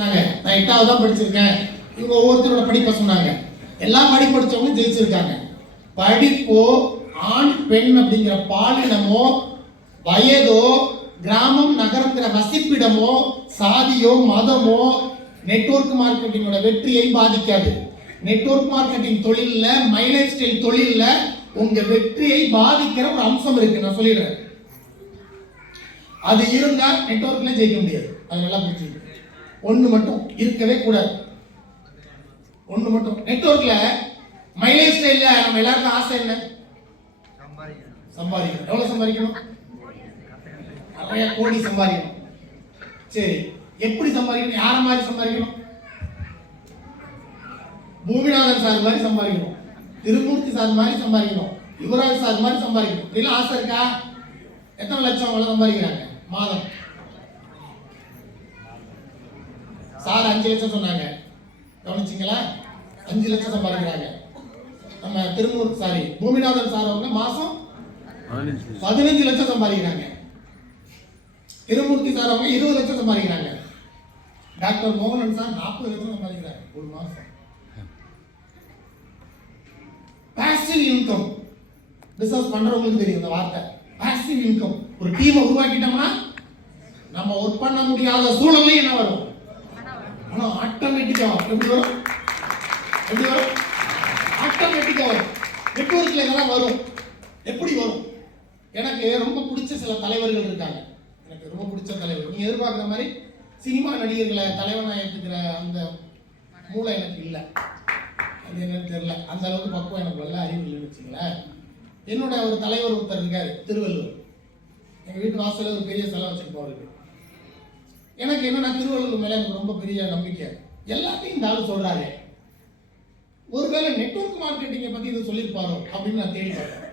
நான் 8வது தான் படிச்சிருக்கேன். இவங்க ஒவ்வொருத்தரோட படிப்பை சொன்னாங்க. எல்லா படிச்சவங்க ஜெயிச்சிருக்காங்க. படிப்போ ஆண் பெண் அப்படிங்கிற பாலினமோ வயதோ கிராமம் நகரங்கிற வசிப்பிடமோ சாதியோ மதமோ நெட்வொர்க் மார்க்கெட்டிங்கோட வெற்றியை பாதிக்காது. நெட்வொர்க் மார்க்கெட்டிங் தொழில்ல மைலேஜ் ஸ்டைல் தொழில்ல உங்க வெற்றியை பாதிக்கிற ஒரு அம்சம் இருக்கு. நான் சொல்லிடுறேன். அது இருந்தா நெட்வொர்க்ல ஜெயிக்க முடியாது. அது நல்லா புரிஞ்சுக்கணும். ஒன்று மட்டும் இருக்கவே கூடாது. ஒன்று மட்டும் நெட்வொர்க்ல மைலேஜ் ஸ்டைல்ல நம்ம எல்லாருக்கும் ஆசை என்ன? சம்பாதிக்கணும். எவ்வளவு சம்பாதிக்கணும்? நிறைய கோடி சம்பாதிக்கணும். சரி, எப்படி சம்பாதிக்கணும்? யார மாதிரி சம்பாதிக்கணும்? பூமிநாதன் சார் மாதிரி சம்பாதிக்கணும், திருமூர்த்தி சார் மாதிரி சம்பாதிக்கணும், யுவராஜ் சார் மாதிரி சம்பாதிக்கணும். இதெல்லாம் ஆசை இருக்கா? எத்தனை லட்சம் அவ்வளவு சம்பாதிக்கிறாங்க மாதம்? சார் 5 லட்சம் சொன்னாங்க, கவனிச்சிங்களா? 5 லட்சம் சம்பாதிக்கிறாங்க. நம்ம பூமிநாதன் சார் அவங்க மாசம் 15 லட்சம் சம்பாதிக்கிறாங்க. திருமூர்த்தி சார் அவங்க 20 லட்சம் சம்பாதிக்கிறாங்க. டாக்டர் மோகனன் சார் 40 லட்சம் சம்பாதிக்கிறாங்க ஒரு மாசம். பாசிவ் இன்கம் பிசினஸ் பண்றவங்களுக்கு தெரியும் இந்த வார்த்தை. Passive income. ஒரு டீமை உருவாக்கிட்டோம்னா நம்ம ஒர்க் பண்ண முடியாத சூழல்ல என்ன வரும்? ஆனா ஆட்டோமேட்டிக்கா எப்படி வரும்? ஆட்டோமேட்டிக்கா வரும். நெட்வொர்க்ல இதெல்லாம் வரும். எப்படி வரும்? எனக்கு ரொம்ப பிடிச்ச சில தலைவர்கள் இருக்காங்க. எனக்கு ரொம்ப பிடிச்ச தலைவர். நீங்க எதிர்பார்க்குற மாதிரி சினிமா நடிகர்களை தலைவனாக ஏற்றுக்கிற அந்த மூளை எனக்கு இல்லை. அது என்னன்னு தெரியல. அந்த அளவுக்கு பக்குவம் எனக்கு வரல, அறிவு இல்லைன்னு வச்சுங்களேன். என்னோட ஒரு தலைவர் ஒருத்தர் இருக்காரு, திருவள்ளுவர். எங்கள் வீட்டு வாசலில் ஒரு பெரிய செலவு வச்சுருப்போம் அவருக்கு. எனக்கு என்னன்னா திருவள்ளுவர் மேலே எனக்கு ரொம்ப பெரிய நம்பிக்கை. எல்லாத்தையும் இந்த ஆள் சொல்றாரு. ஒருவேளை நெட்வொர்க் மார்க்கெட்டிங்கை பற்றி இதை சொல்லியிருப்பாரோ அப்படின்னு நான் தேடி பார்த்தேன்.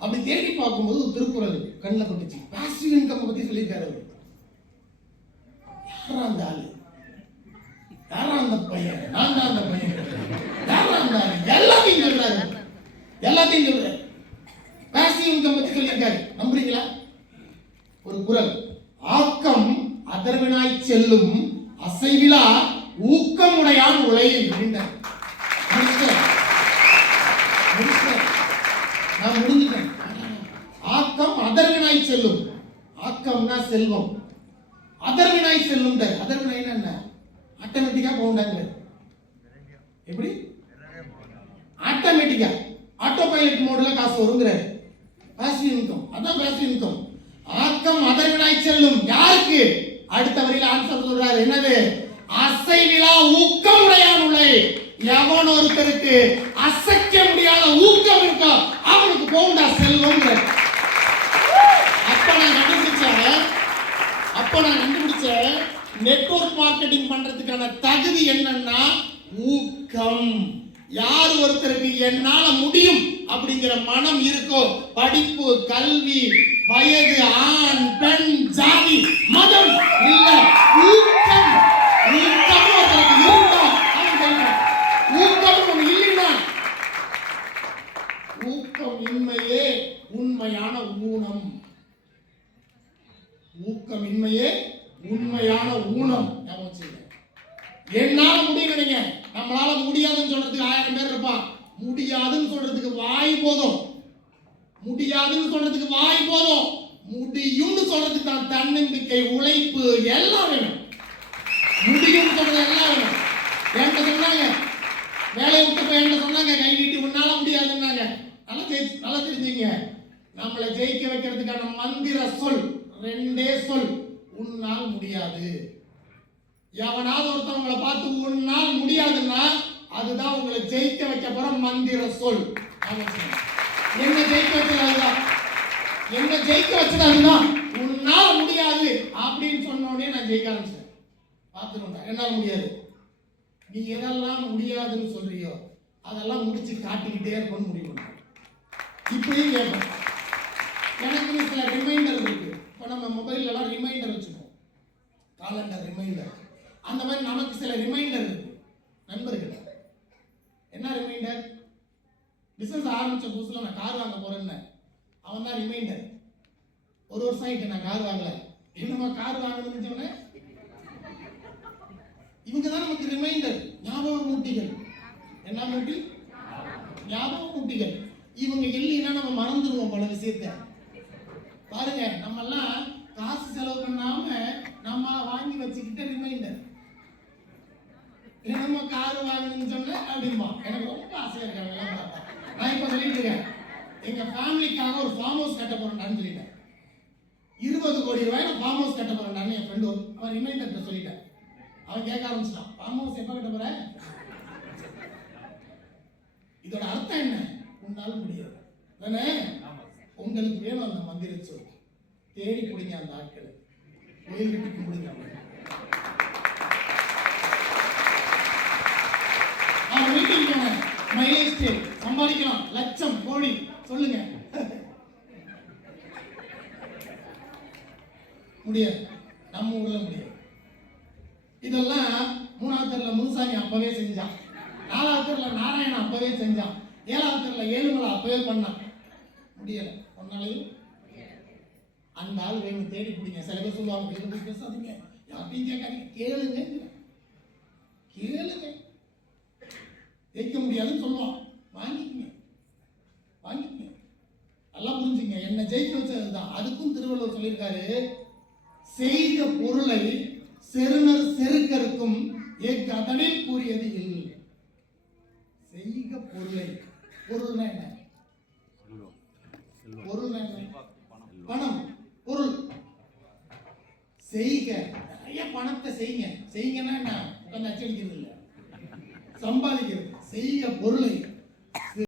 அப்படி தேடி பார்க்கும்போது ஒரு திருக்குறள் கண்ணில் பட்டுச்சு. பாசிவ் இன்கம் பற்றி சொல்லியிருக்காரு. யாரா அந்த ஆளு? யாரா அந்த பையன்? நான் தான் அந்த பையன். யாரா அந்த ஆளு? எல்லாத்தையும் சொல்றாரு. பாசிவ் இன்கம் பற்றி சொல்லியிருக்காரு. நம்புறீங்களா? ஒரு குறள், ஆக்கம் அதர்வினாய் செல்லும் அசைவிலா ஊக்கமுடையான் உலை அப்படின்றார். நான் முடிஞ்சுட்டேன். ஆக்கம் அதர்வினாய் செல்லும். ஆக்கம்னா செல்வம், அதர்வினாய் செல்லும். அதர்வினாய்னா என்ன? ஆட்டோமேட்டிக்கா போகுண்டாங்க. எப்படி? ஆட்டோமேட்டிக்கா ஆட்டோ பைலட் மோட்ல காசு வருங்கிறாரு. Passive income. அதான் பாசிவ் இன்கம். ஆக்கம் அதர்வினாய் செல்லும். யாருக்கு? அடுத்த வரியில ஆன்சர் சொல்றாரு. என்னது? அசைவிலா ஊக்கமுடையான் உலை. எவன் ஒருத்தருக்கு அசைக்க முடியாத ஊக்கம் இருக்கோ அவனுக்கு போண்டா செல்வம். அப்ப நான் கண்டுபிடிச்சேன் நெட்வொர்க் மார்க்கெட்டிங் பண்றதுக்கான தகுதி என்னன்னா ஊக்கம். யார் ஒருத்தருக்கு என்னால முடியும் அப்படிங்கிற மனம் இருக்கோ, படிப்பு, கல்வி, வயது, ஆண் பெண், ஜாதி, மதம் இல்ல, ஊக்கம். ஊக்கம் ஒருத்தருக்கு இருந்தா ஊக்கம் ஒன்று இல்லைன்னா ஊக்கம் இன்மையே உண்மையான ஊனம். ஊக்கம் இன்மையே உண்மையான ஊனம். என்னால முடியும் நீங்க, நம்மளால முடியாதுன்னு சொல்றதுக்கு 1000 பேர் இருப்பான். முடியாதுன்னு சொல்றதுக்கு வாய் போதும். முடியும்னு சொல்றதுக்கு தான் தன்னம்பிக்கை, உழைப்பு எல்லாம் வேணும். முடியும் சொல்றது எல்லாம் வேணும். என்கிட்ட சொன்னாங்க, வேலையை விட்டு போய் என்கிட்ட சொன்னாங்க, கை நீட்டி உன்னால முடியாதுன்னாங்க. நல்லா தெரிஞ்சுங்க, நம்மளை ஜெயிக்க வைக்கிறதுக்கான மந்திர சொல் 2 சொல். உன்னால் முடியாது. எவனாவது ஒருத்தவங்களை பார்த்து உன்னால் முடியாதுன்னா அதுதான் உங்களை ஜெயிக்க வைக்க போற மந்திர சொல். என்ன ஜெயிக்க வச்சது அதுதான். உன்னால முடியாது அப்படின்னு சொன்ன உடனே நான் ஜெயிக்க ஆரம்பிச்சேன். பார்த்துக்கோங்க, என்னால முடியாது. நீ எதெல்லாம் முடியாதுன்னு சொல்றியோ அதெல்லாம் முடிச்சு காட்டிக்கிட்டே இருக்கணும்னு முடிவு பண்ண. இப்பயும் கேட்பேன், எனக்கு சில ரிமைண்டர் இருக்கு. இப்போ நம்ம மொபைல் எல்லாம் ரிமைண்டர் வச்சுக்கோம், காலண்டர் ரிமைண்டர். அந்த மாதிரி நமக்கு சில ரிமைண்டர் இருக்கு நண்பர்கள். என்ன ரிமைண்டர்? பிசினஸ் ஆரம்பிச்ச புதுசுல நான் கார் வாங்க போறேன்னு அவன் தான் ரிமைண்டர். 1 வருஷம் ஆயிட்டு நான் கார் வாங்கல. என்னமா கார் வாங்கணும்னு சொன்னேன்? இவங்க தான் நமக்கு ரிமைண்டர், ஞாபக மூட்டிகள். என்ன மூட்டி? ஞாபக மூட்டிகள். இவங்க இல்லைன்னா நம்ம மறந்துடுவோம் பல விஷயத்த. பாருங்க, நம்ம எல்லாம் காசு செலவு பண்ணாம நம்ம வாங்கி வச்சுக்கிட்ட ரிமைண்டர். நம்ம கார் வாங்கணும்னு சொன்ன அப்படிமா எனக்கு ரொம்ப ஆசையா இருக்காங்க. நான் இப்ப சொல்லிட்டு இருக்கேன், எங்க ஃபேமிலிக்காக ஒரு ஃபார்ம் ஹவுஸ் கட்ட போறேன்னு சொல்லிட்டேன். 20 கோடி ரூபாய் ஃபார்ம் ஹவுஸ் கட்ட போறேன். என் ஃப்ரெண்டு அவன் ரிமைண்டர் சொல்லிட்டேன். அவன் கேட்க ஆரம்பிச்சிட்டான், ஃபார்ம் ஹவுஸ் எப்ப கட்ட போற? இதோட அர்த்தம் என்ன? உன்னால முடியாது தானே? உங்களுக்கு வேணும் அந்த மந்திர சொல். தேடி பிடிங்க அந்த ஆட்களை, கோயில் கட்டி கும்பிடுங்க. அவன் மீட்டிங் போன மைலேஜ் சம்பாதிக்கலாம், லட்சம் கோடி சொல்லுங்க. முடியாது, நம்ம ஊர்ல முடியாது. இதெல்லாம் 3வது தெருல முனுசாமி அப்பவே செஞ்சான், 4வது தெருல நாராயணன் அப்பவே செஞ்சான், 7வது தெருல ஏழுமலை அப்பவே பண்ணான். முடியல, ஒன்னாலையும். அந்த ஆள் வேணும், தேடி பிடிங்க. சில பேர் சொல்லுவாங்க, பேசாதீங்க, யார்ட்டையும் கேட்காதீங்க, கேளுங்க கேளுங்க. ஜெயிக்க முடியாதுன்னு சொல்லுவான், வாங்கிக்கங்க வாங்கிக்கங்க. நல்லா புரிஞ்சுங்க, என்ன ஜெயிக்க வச்சதுதான். அதுக்கும் திருவள்ளுவர் சொல்லியிருக்காரு, செய்த பொருளை செருணர் செருக்கருக்கும் அதனில் கூறியது இல்லை. செய்க பொருளை, பொருள்னா என்ன? பொருள்னா என்ன? பணம், பொருள். செய்க, நிறைய பணத்தை செய்யுங்க. செய்யுங்கன்னா என்ன? உட்காந்து அச்சடிக்கிறது இல்லை.